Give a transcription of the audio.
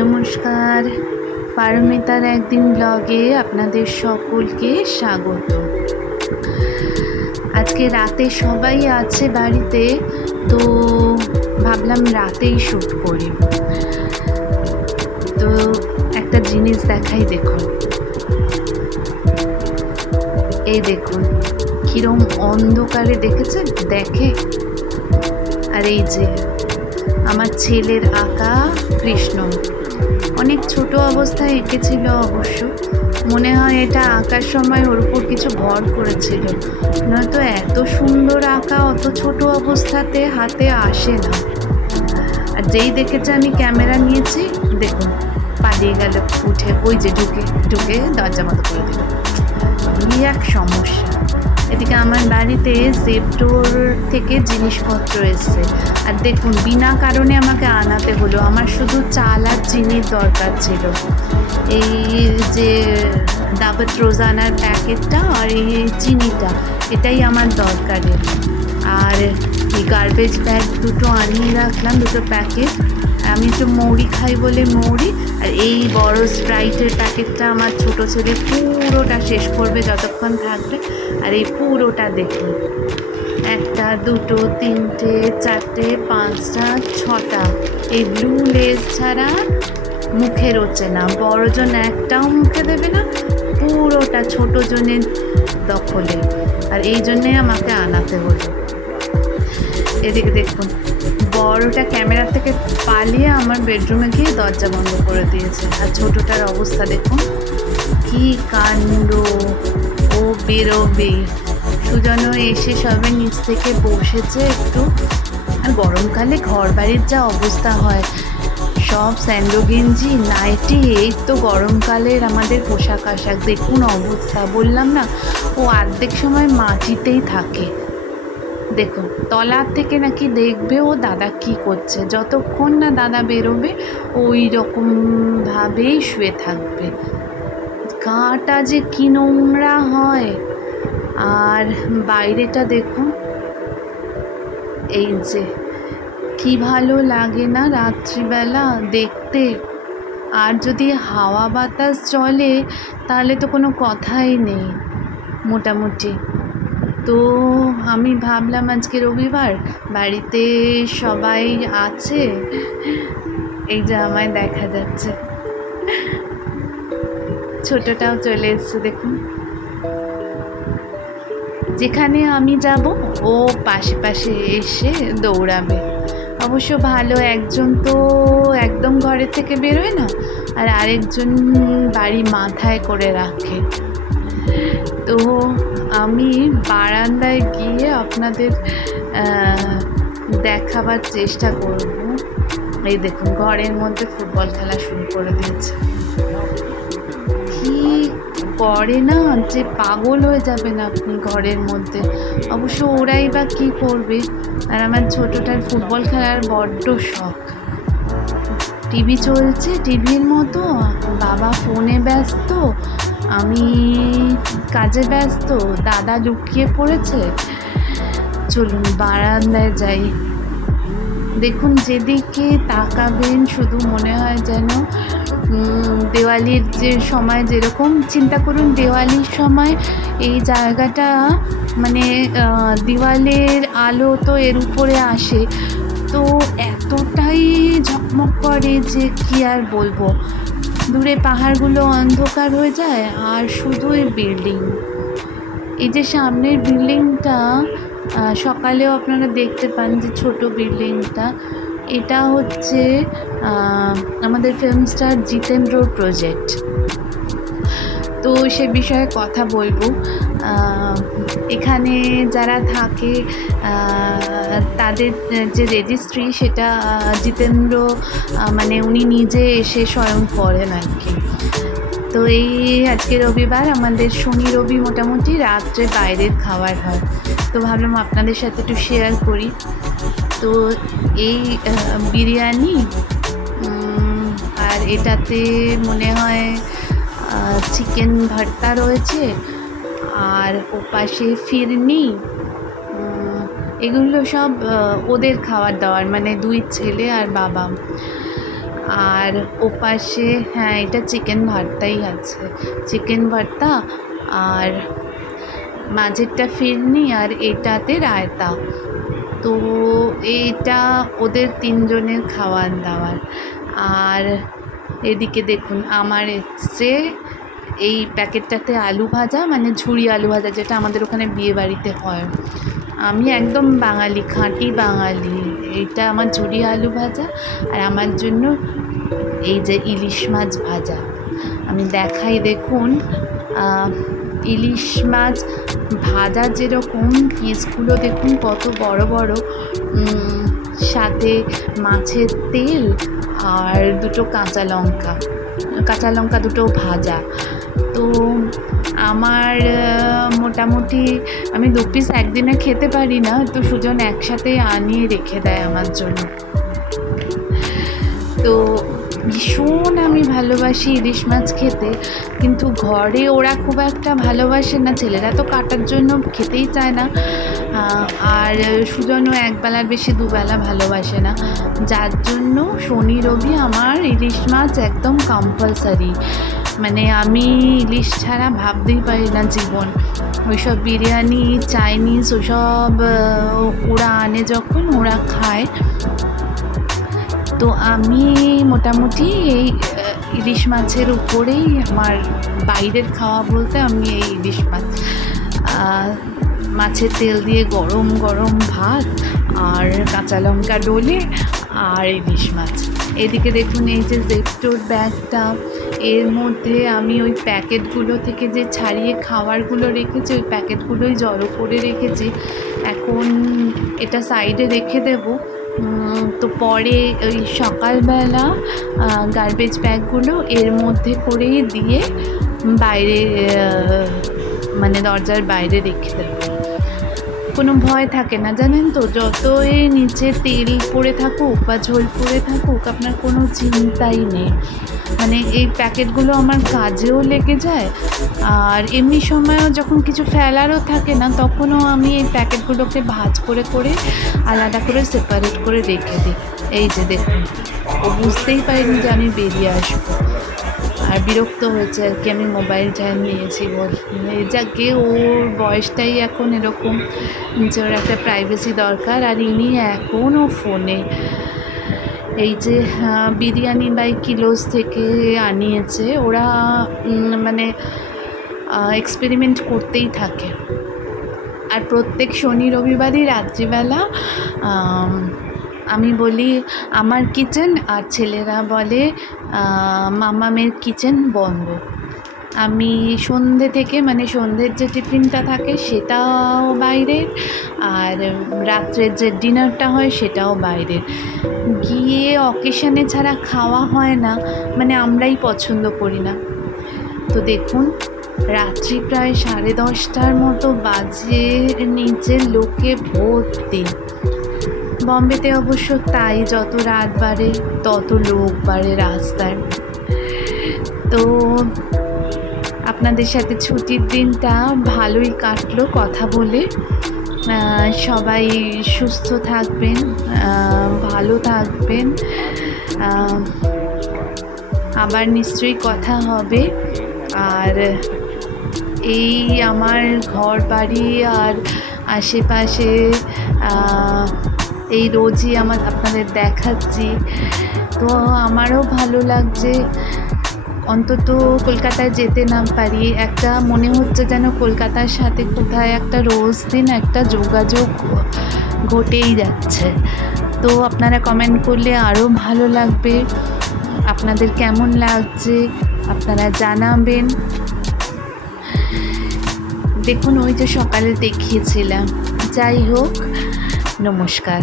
নমস্কার, পারমিতার একদিন ব্লগে আপনাদের সকলকে স্বাগত। আজকে রাতে সবাই আছে বাড়িতে, তো ভাবলাম রাতেই শ্যুট করি। তো একটা জিনিস দেখাই, দেখুন, এই দেখুন কিরম অন্ধকারে দেখে। আর এই যে আমার ছেলের আঁকা কৃষ্ণ, অনেক ছোট অবস্থায় এঁকেছিল অবশ্য। মনে হয় এটা আঁকার সময় ওর উপর কিছু ভর করেছিল, নয়তো এত সুন্দর আঁকা অত ছোট অবস্থাতে হাতে আসে না। আর যেই দেখেছে আমি ক্যামেরা নিয়েছি, দেখুন পালিয়ে গেল উঠে, ওই যে ঢুকে দরজা বন্ধ করে দিল। এই এক সমস্যা। এদিকে আমার বাড়িতে জেপ্টোর থেকে জিনিসপত্র এসছে, আর দেখুন বিনা কারণে আমাকে আনাতে হলো। আমার শুধু চাল আর চিনির দরকার ছিল, এই যে দাবত রোজানার প্যাকেটটা আর এই চিনিটা, এটাই আমার দরকারের। আর এই গার্বেজ ব্যাগ দুটো আনিয়ে রাখলাম, দুটো প্যাকেট। আমি একটু মৌরি খাই বলে মৌরি, আর এই বড় স্প্রাইটের প্যাকেটটা আমার ছোটো ছেলে পুরোটা শেষ করবে যতক্ষণ থাকবে। আর এই পুরোটা দেখুন, একটা দুটো তিনটে চারটে পাঁচটা ছটা, এই ব্লু লেস ছাড়া মুখে রোচে না। বড়জন একটাও মুখে দেবে না, পুরোটা ছোটো জনের দখলে। আর এই জন্যে আমাকে আনাতে হলো। এদিকে দেখুন, বড়টা ক্যামেরা থেকে পালিয়ে আমার বেডরুমে গিয়ে দরজা বন্ধ করে দিয়েছে। আর ছোটোটার অবস্থা দেখুন, কি কাণ্ড! ও বেরোবে, সুজনও এসে সবে নিচ থেকে বসেছে একটু। আর গরমকালে ঘর বাড়ির যা অবস্থা হয়, সব স্যান্ডো গেঞ্জি নাইটি, এই তো গরমকালের আমাদের পোশাক আশাক। দেখুন অবস্থা, বললাম না, ও অর্ধেক সময় মাটিতেই থাকে। দেখুন তলার থেকে নাকি দেখবে ও দাদা কি করছে, যতক্ষণ না দাদা বেরোবে ওই রকমভাবেই শুয়ে থাকবে। গাটা যে কি নোংরা হয়। আর বাইরেটা দেখুন, এই যে কি ভালো লাগে না রাত্রিবেলা দেখতে। আর যদি হাওয়া বাতাস চলে তাহলে তো কোনো কথাই নেই মোটামুটি। তো আমি ভাবলাম আজকে রবিবার, বাড়িতে সবাই আছে, এই যে আমায় দেখা যাচ্ছে, ছোটটাও চলে এসছে দেখুন। যেখানে আমি যাব ও পাশে পাশে এসে দৌড়াবে। অবশ্য ভালো, একজন তো একদম ঘরের থেকে বেরোয় না, আর আরেকজন বাড়ি মাথায় করে রাখে। তো আমি বারান্দায় গিয়ে আপনাদের দেখাবার চেষ্টা করব। এই দেখুন ঘরের মধ্যে ফুটবল খেলা শুরু করে দিয়েছে। কি করে না যে পাগল হয়ে যাবেন আপনি ঘরের মধ্যে। অবশ্য ওরাই বা কী করবে। আর আমার ছোটোটার ফুটবল খেলার বড্ড শখ। টিভি চলছে, টিভির মতো, বাবা ফোনে ব্যস্ত, আমি কাজে ব্যস্ত, দাদা লুকিয়ে পড়েছে। চলুন বারান্দায় যাই। দেখুন যেদিকে তাকাবেন শুধু মনে হয় যেন দেওয়ালির যে সময় যেরকম, চিন্তা করুন দেওয়ালির সময় এই জায়গাটা, মানে দেওয়ালের আলো তো এর উপরে আসে, তো এতটাই ঝকমক করে যে কি আর বলবো। দূরে পাহাড়গুলো অন্ধকার হয়ে যায়, আর শুধু এই বিল্ডিং। এই যে সামনের বিল্ডিংটা, সকালেও আপনারা দেখতে পান যে ছোট বিল্ডিংটা, এটা হচ্ছে আমাদের ফিল্ম স্টার জিতেন্দ্রর প্রজেক্ট। তো সে বিষয়ে কথা বলবো। এখানে যারা থাকে তাদের যে রেজিস্ট্রি, সেটা জিতেন্দ্র মানে উনি নিজে এসে স্বয়ং করেন আর কি। তো এই আজকে রবিবার, আমাদের শনি রবি মোটামুটি রাত্রে বাইরের খাবার হয়, তো ভাবলাম আপনাদের সাথে একটু শেয়ার করি। তো এই বিরিয়ানি, আর এটাতে মনে হয় চিকেন ভর্তা রয়েছে, আর ওপাশে ফিরনি, এগুলো সব ওদের খাবার দাবার, মানে দুই ছেলে আর বাবা। আর ওপাশে হ্যাঁ এটা চিকেন ভর্তাই আছে, চিকেন ভর্তা আর মাঝেরটা ফিরনি আর এটাতে রায়তা। তো এইটা ওদের 3 জনের খাওয়ার দাওয়ার। আর এদিকে দেখুন আমার এসছে এই প্যাকেটটাতে আলু ভাজা, মানে ঝুরি আলু ভাজা, যেটা আমাদের ওখানে বিয়ে বাড়িতে হয়। আমি একদম বাঙালি, খাঁটি বাঙালি। এইটা আমার ঝুরি আলু ভাজা আর আমার জন্য এই যে ইলিশ মাছ ভাজা। আমি দেখাই দেখুন, ইলিশ মাছ ভাজা যেরকম পিসগুলো দেখুন কত বড় বড়, সাথে মাছের তেল আর দুটো কাঁচা লঙ্কা দুটো ভাজা। তো আমার মোটামুটি আমি 2 পিস একদিনে খেতে পারি না, তো সুজন একসাথে আনিয়ে রেখে দেয় আমার জন্য। তো ভীষণ আমি ভালোবাসি ইলিশ মাছ খেতে, কিন্তু ঘরে ওরা খুব একটা ভালোবাসে না, ছেলেরা তো কাটার জন্য খেতেই চায় না, আর সুজনও একবেলার বেশি দুবেলা ভালোবাসে না, যার জন্য শনি রবি আমার ইলিশ মাছ একদম কম্পালসারি। মানে আমি ইলিশ ছাড়া ভাবতেই পারি না জীবন। ওইসব বিরিয়ানি চাইনিজ ওসব ওরা আনে যখন ওরা খায়, তো আমি মোটামুটি এই ইলিশ মাছের উপরেই আমার বাইরের খাওয়া বলতে আমি এই ইলিশ মাছ, মাছের তেল দিয়ে গরম গরম ভাত আর কাঁচা লঙ্কা ডলে আর ইলিশ মাছ। এদিকে দেখুন এই যে জেপ্টোর ব্যাগটা, এর মধ্যে আমি ওই প্যাকেটগুলো থেকে যে ছাড়িয়ে খাবারগুলো রেখেছি ওই প্যাকেটগুলোই জড়ো করে রেখেছি। এখন এটা সাইডে রেখে দেবো। তো পরে ওই সকালবেলা গার্বেজ ব্যাগগুলো এর মধ্যে করেই দিয়ে বাইরে, মানে দরজার বাইরে রেখে দেবো। কোনো ভয় থাকে না জানেন তো, যতই নিচে তেল পড়ে থাকুক বা ঝোল পড়ে থাকুক আপনার কোনো চিন্তাই নেই। মানে এই প্যাকেটগুলো আমার কাজেও লেগে যায়, আর এমনি সময়ও যখন কিছু ফেলারও থাকে না তখনও আমি এই প্যাকেটগুলোকে ভাঁজ করে করে আলাদা করে সেপারেট করে রেখে দিই। এই যে দেখুন, ও বুঝতেই পারিনি যে আমি বেরিয়ে আসবো, আর বিরক্ত হয়েছে আর কি আমি মোবাইলটা নিয়েছি বল। যাকে ওর বয়সটাই এখন এরকম যে ওর একটা প্রাইভেসি দরকার, আর ইনি এখনও ফোনে। এই যে বিরিয়ানি বাই কিলোস থেকে আনিয়েছে ওরা, মানে এক্সপেরিমেন্ট করতেই থাকে। আর প্রত্যেক শনি রবিবারই রাত্রিবেলা আমি বলি আমার কিচেন, আর ছেলেরা বলে মামামের কিচেন বন্ধ। আমি সন্ধ্যে থেকে, মানে সন্ধ্যের যে টিফিনটা থাকে সেটাও বাইরের, আর রাত্রের যে ডিনারটা হয় সেটাও বাইরের। গিয়ে অকেশানে ছাড়া খাওয়া হয় না, মানে আমরাই পছন্দ করি না। তো দেখুন রাত্রি প্রায় 10:30টার মতো বাজে, নিচের লোকে ভর্তি। বম্বেতে অবশ্য তাই, যত রাত বাড়ে তত লোক বাড়ে রাস্তায়। তো আপনাদের সাথে ছুটির দিনটা ভালোই কাটলো কথা বলে। সবাই সুস্থ থাকবেন, ভালো থাকবেন, আবার নিশ্চয়ই কথা হবে। আর এই আমার ঘর বাড়ি আর আশেপাশে এই রোজই আপনাদের দেখাচ্ছি, তো আমারও ভালো লাগছে। অন্তত কলকাতায় যেতে না পারি, একটা মনে হচ্ছে যেন কলকাতার সাথে কোথায় একটা রোজ দিন একটা যোগাযোগ ঘটেই যাচ্ছে। তো আপনারা কমেন্ট করলে আরও ভালো লাগবে। আপনাদের কেমন লাগছে আপনারা জানাবেন। দেখুন ওই যে সকালে দেখিয়েছিলাম। যাই হোক, নমস্কার।